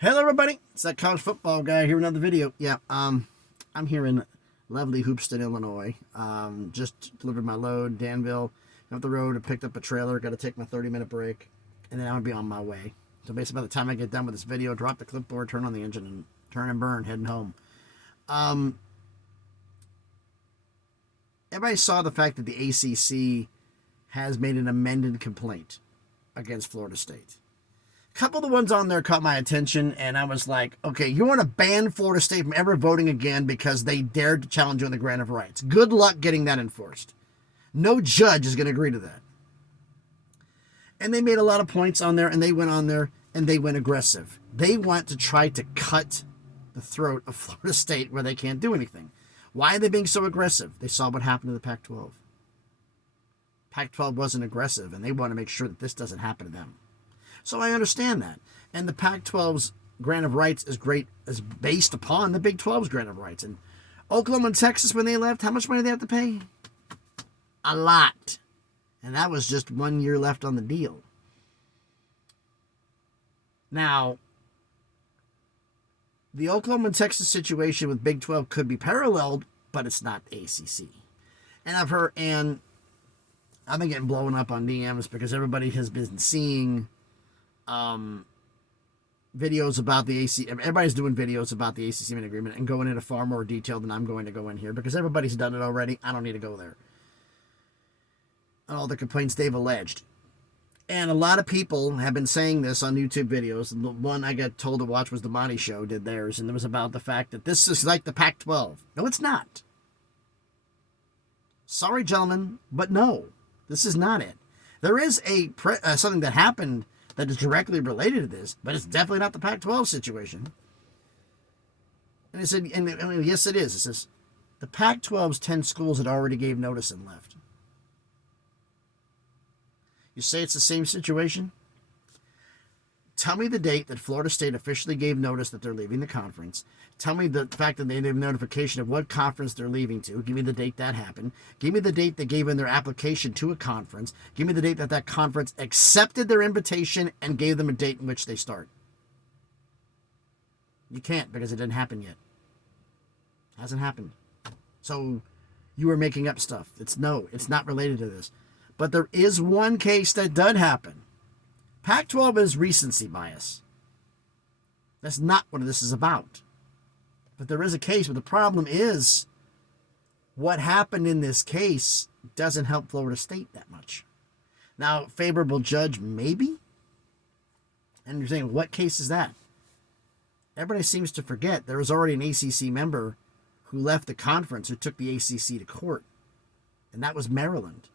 Hello everybody, it's that college football guy here with another video. I'm here in lovely Hoopston, Illinois. Just delivered my load, Danville, up the road and picked up a trailer. Got to take my 30-minute break, and then I'm going to be on my way. So basically by the time I get done with this video, drop the clipboard, turn on the engine, and turn and burn, heading home. Everybody saw the fact that the ACC has made an amended complaint against Florida State. A couple of the ones on there caught my attention, and I was like, okay, you want to ban Florida State from ever voting again because they dared to challenge you on the grant of rights. Good luck getting that enforced. No judge is going to agree to that. And they made a lot of points on there, and they went on there, and they went aggressive. They want to try to cut the throat of Florida State where they can't do anything. Why are they being so aggressive? They saw what happened to the Pac-12. Pac-12 wasn't aggressive, and they want to make sure that this doesn't happen to them. So I understand that. And the Pac-12's grant of rights is based upon the Big 12's grant of rights. And Oklahoma and Texas, when they left, how much money did they have to pay? A lot. And that was just 1 year left on the deal. Now, the Oklahoma and Texas situation with Big 12 could be paralleled, but it's not ACC. And I've been getting blown up on DMs because everybody has been seeing videos about the ACC. Everybody's doing videos about the ACC agreement and going into far more detail than I'm going to go in here because everybody's done it already. I don't need to go there. And all the complaints they've alleged. And a lot of people have been saying this on YouTube videos. The one I got told to watch was the Monty Show did theirs, and it was about the fact that this is like the Pac-12. No, it's not. Sorry, gentlemen, but no, this is not it. There is something that happened that is directly related to this, but it's definitely not the Pac-12 situation. And it said, yes, it is. It says the Pac-12's 10 schools had already gave notice and left. You say it's the same situation? Tell me the date that Florida State officially gave notice that they're leaving the conference. Tell me the fact that they gave notification of what conference they're leaving to. Give me the date that happened. Give me the date they gave in their application to a conference. Give me the date that conference accepted their invitation and gave them a date in which they start. You can't because it didn't happen yet. It hasn't happened. So you are making up stuff. It's not related to this. But there is one case that did happen. Pac-12 is recency bias. That's not what this is about. But there is a case, but the problem is what happened in this case doesn't help Florida State that much. Now, favorable judge, maybe? And you're saying, what case is that? Everybody seems to forget there was already an ACC member who left the conference who took the ACC to court. And that was Maryland.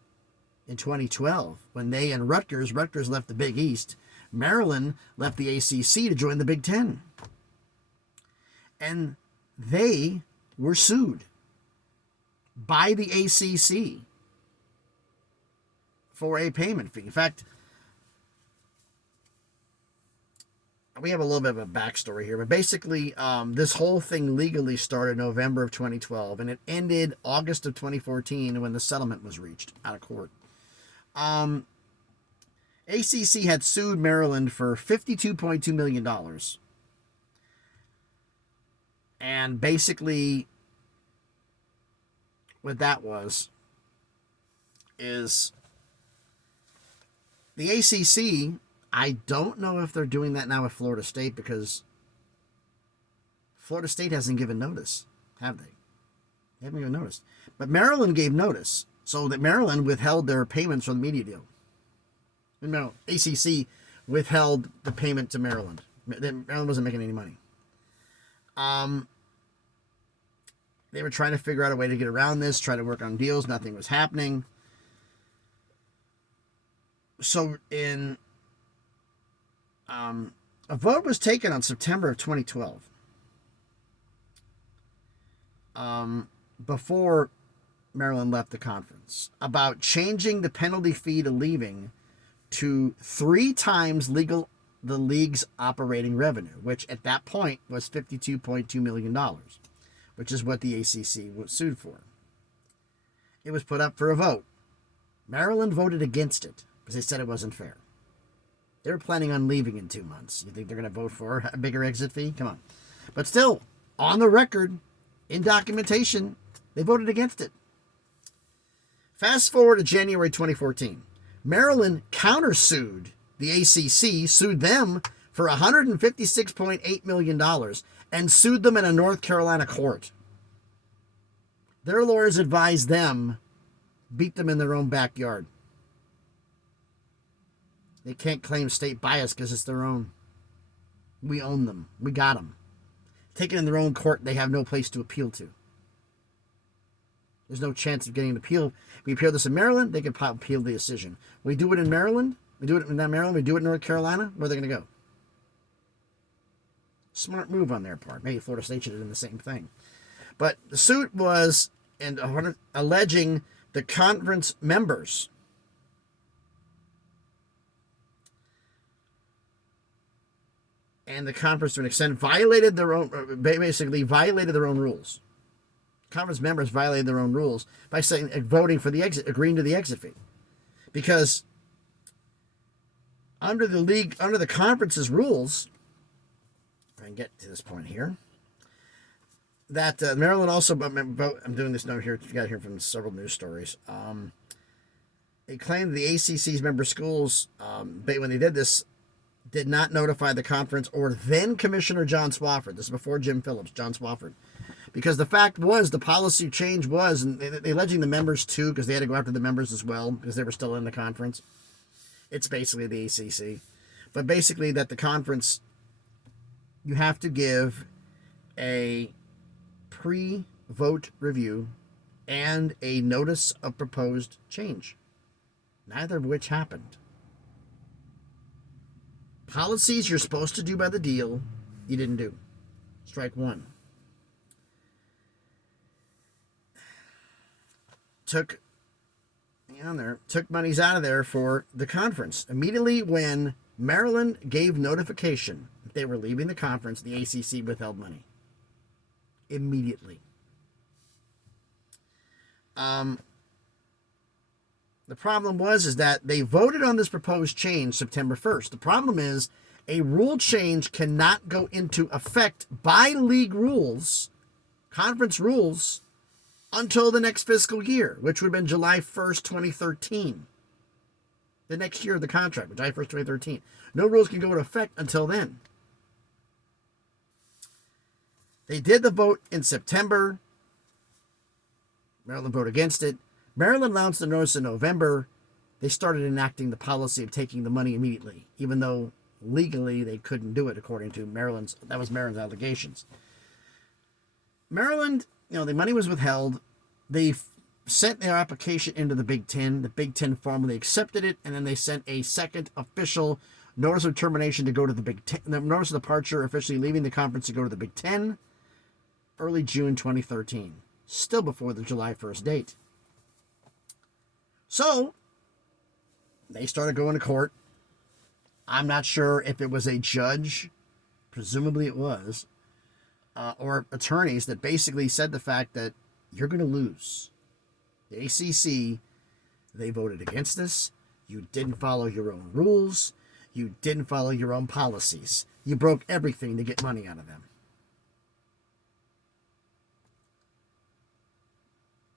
In 2012, when they and Rutgers left the Big East, Maryland left the ACC to join the Big Ten. And they were sued by the ACC for a payment fee. In fact, we have a little bit of a backstory here, but basically this whole thing legally started November of 2012, and it ended August of 2014 when the settlement was reached out of court. ACC had sued Maryland for $52.2 million. And basically what that is the ACC, I don't know if they're doing that now with Florida State because Florida State hasn't given notice, have they? They haven't given notice. But Maryland gave notice. So that Maryland withheld their payments from the media deal. No, ACC withheld the payment to Maryland. Maryland wasn't making any money. They were trying to figure out a way to get around this, try to work on deals. Nothing was happening. So a vote was taken on September of 2012. Before Maryland left the conference, about changing the penalty fee to leaving to 3 times the league's operating revenue, which at that point was $52.2 million, which is what the ACC was sued for. It was put up for a vote. Maryland voted against it because they said it wasn't fair. They were planning on leaving in 2 months. You think they're going to vote for a bigger exit fee? Come on. But still, on the record, in documentation, they voted against it. Fast forward to January 2014. Maryland countersued the ACC, sued them for $156.8 million, and sued them in a North Carolina court. Their lawyers advised them, beat them in their own backyard. They can't claim state bias because it's their own. We own them. We got them. Taken in their own court, they have no place to appeal to. There's no chance of getting an appeal. If we appeal this in Maryland, they can appeal the decision. We do it in Maryland. We do it in Maryland. We do it in North Carolina. Where are they going to go? Smart move on their part. Maybe Florida State should have done the same thing. But the suit was alleging the conference members and the conference to an extent violated their own rules. Conference members violated their own rules by saying voting for the exit, agreeing to the exit fee, because under the conference's rules, if I can get to this point here, that Maryland also, I'm doing this note here, you got to hear from several news stories. It claimed the ACC's member schools, when they did this, did not notify the conference or then Commissioner John Swofford. This is before Jim Phillips, John Swofford. Because the fact was, the policy change was, and they alleging the members too, because they had to go after the members as well, because they were still in the conference. It's basically the ACC. But basically that the conference, you have to give a pre-vote review and a notice of proposed change. Neither of which happened. Policies you're supposed to do by the deal, you didn't do. Strike one. Took monies out of there for the conference. Immediately when Maryland gave notification that they were leaving the conference, the ACC withheld money. Immediately. The problem is that they voted on this proposed change September 1st. The problem is a rule change cannot go into effect by league rules, conference rules, until the next fiscal year, which would have been July 1st, 2013. The next year of the contract, July 1st, 2013. No rules can go into effect until then. They did the vote in September. Maryland voted against it. Maryland announced the notice in November. They started enacting the policy of taking the money immediately, even though legally they couldn't do it according to Maryland's allegations. Maryland, the money was withheld. They sent their application into the Big Ten. The Big Ten formally accepted it, and then they sent a second official notice of termination to go to the Big Ten. The notice of departure, officially leaving the conference to go to the Big Ten, early June 2013, still before the July 1st date. So they started going to court. I'm not sure if it was a judge, presumably it was, or attorneys that basically said the fact that you're going to lose. The ACC, they voted against this. You didn't follow your own rules. You didn't follow your own policies. You broke everything to get money out of them.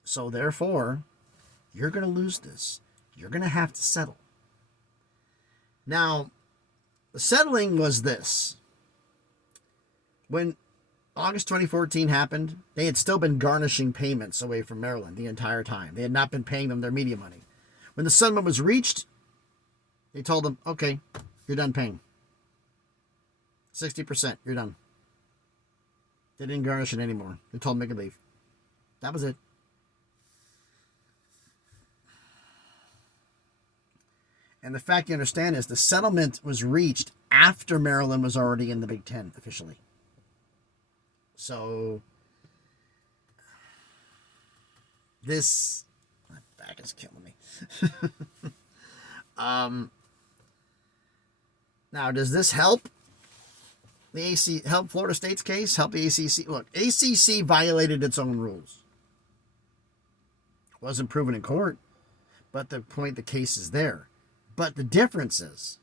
So therefore, you're going to lose this. You're going to have to settle. Now, the settling was this. When August 2014 happened, they had still been garnishing payments away from Maryland the entire time. They had not been paying them their media money. When the settlement was reached, they told them, okay, you're done paying. 60%, you're done. They didn't garnish it anymore. They told them they could leave. That was it. And the fact you understand is the settlement was reached after Maryland was already in the Big Ten officially. So, my back is killing me. Now, does this help help Florida State's case? Help the ACC? Look, ACC violated its own rules. Wasn't proven in court, but the case is there. But the difference is,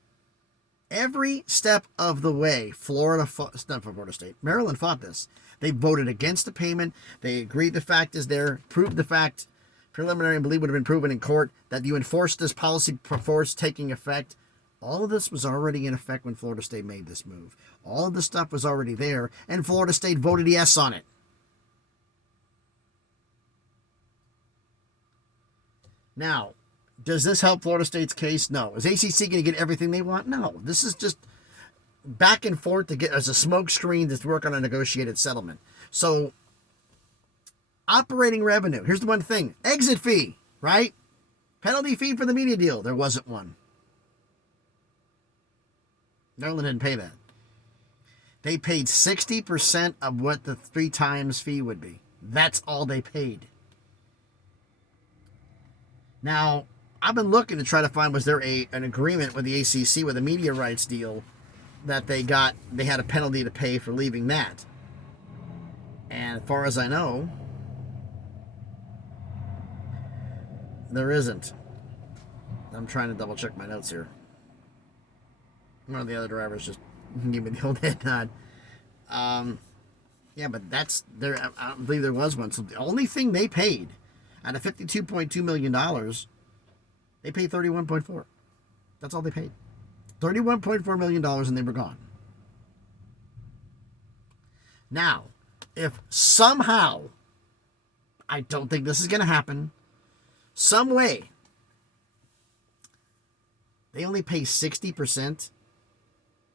Every step of the way, Florida State, Maryland fought this. They voted against the payment. They agreed the fact is there, proved the fact, preliminary and believe would have been proven in court, that you enforced this policy before it's taking effect. All of this was already in effect when Florida State made this move. All of the stuff was already there, and Florida State voted yes on it. Now, does this help Florida State's case? No. Is ACC going to get everything they want? No. This is just back and forth to get as a smoke screen to work on a negotiated settlement. So, operating revenue. Here's the one thing. Exit fee, right? Penalty fee for the media deal. There wasn't one. Maryland didn't pay that. They paid 60% of what the 3 times fee would be. That's all they paid. Now, I've been looking to try to find, was there an agreement with the ACC with a media rights deal that they had a penalty to pay for leaving that. And as far as I know, there isn't. I'm trying to double check my notes here. One of the other drivers just gave me the old head nod. Yeah, but that's there. I don't believe there was one. So the only thing they paid out of $52.2 million, they paid $31.4. That's all they paid. $31.4 million, and they were gone. Now, if somehow, I don't think this is going to happen, some way, they only pay 60%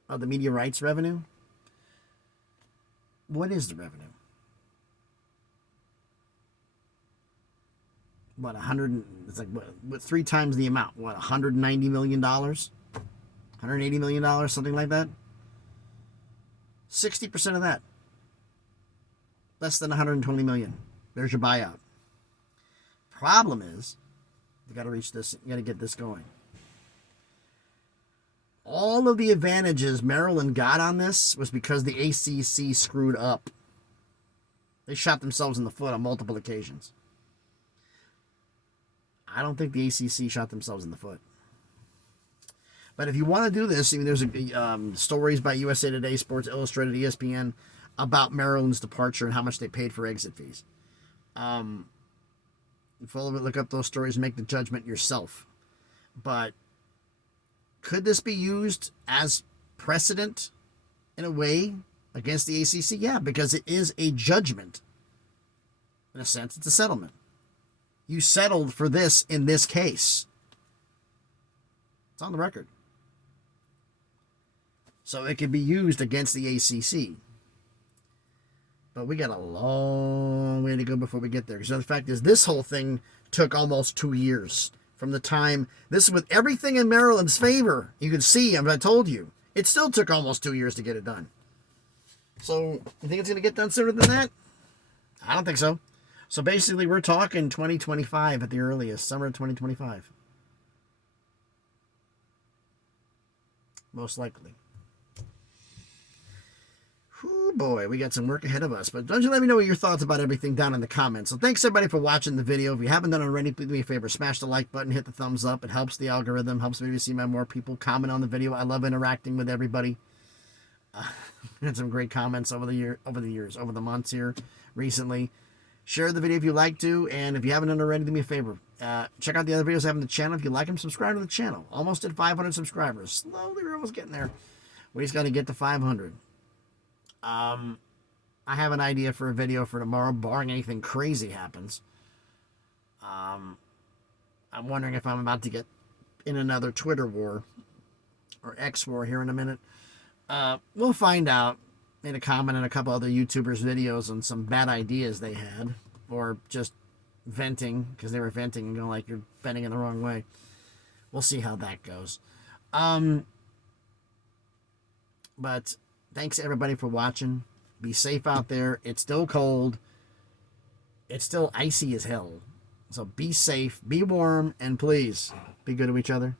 of the media rights revenue, what is the revenue? What, 100, it's like, what 3 times the amount? What, $190 million? $180 million, something like that? 60% of that. Less than $120 million. There's your buyout. Problem is, you got to reach this, you got to get this going. All of the advantages Maryland got on this was because the ACC screwed up. They shot themselves in the foot on multiple occasions. I don't think the ACC shot themselves in the foot. But if you want to do this, I mean, there's stories by USA Today, Sports Illustrated, ESPN about Maryland's departure and how much they paid for exit fees. Follow it, look up those stories, make the judgment yourself. But could this be used as precedent in a way against the ACC? Yeah, because it is a judgment. In a sense, it's a settlement. You settled for this in this case. It's on the record. So it could be used against the ACC. But we got a long way to go before we get there. Because the fact is, this whole thing took almost 2 years. From the time, this is with everything in Maryland's favor. You can see, I told you, it still took almost 2 years to get it done. So, you think it's going to get done sooner than that? I don't think so. So basically, we're talking 2025 at the earliest, summer of 2025. Most likely. Whew, boy, we got some work ahead of us. But don't you let me know what your thoughts about everything down in the comments. So thanks everybody for watching the video. If you haven't done it already, please do me a favor. Smash the like button, hit the thumbs up. It helps the algorithm, helps me to see more people comment on the video. I love interacting with everybody. Had some great comments over the months here recently. Share the video if you like to, and if you haven't done it already, do me a favor. Check out the other videos I have on the channel. If you like them, subscribe to the channel. Almost at 500 subscribers. Slowly, we're almost getting there. We just got to get to 500. I have an idea for a video for tomorrow, barring anything crazy happens. I'm wondering if I'm about to get in another Twitter war or X war here in a minute. We'll find out. Made a comment on a couple other YouTubers' videos on some bad ideas they had, or just venting, because they were venting and going like, you're venting in the wrong way. We'll see how that goes. But thanks everybody for watching. Be safe out there. It's still cold. It's still icy as hell. So be safe, be warm, and please be good to each other.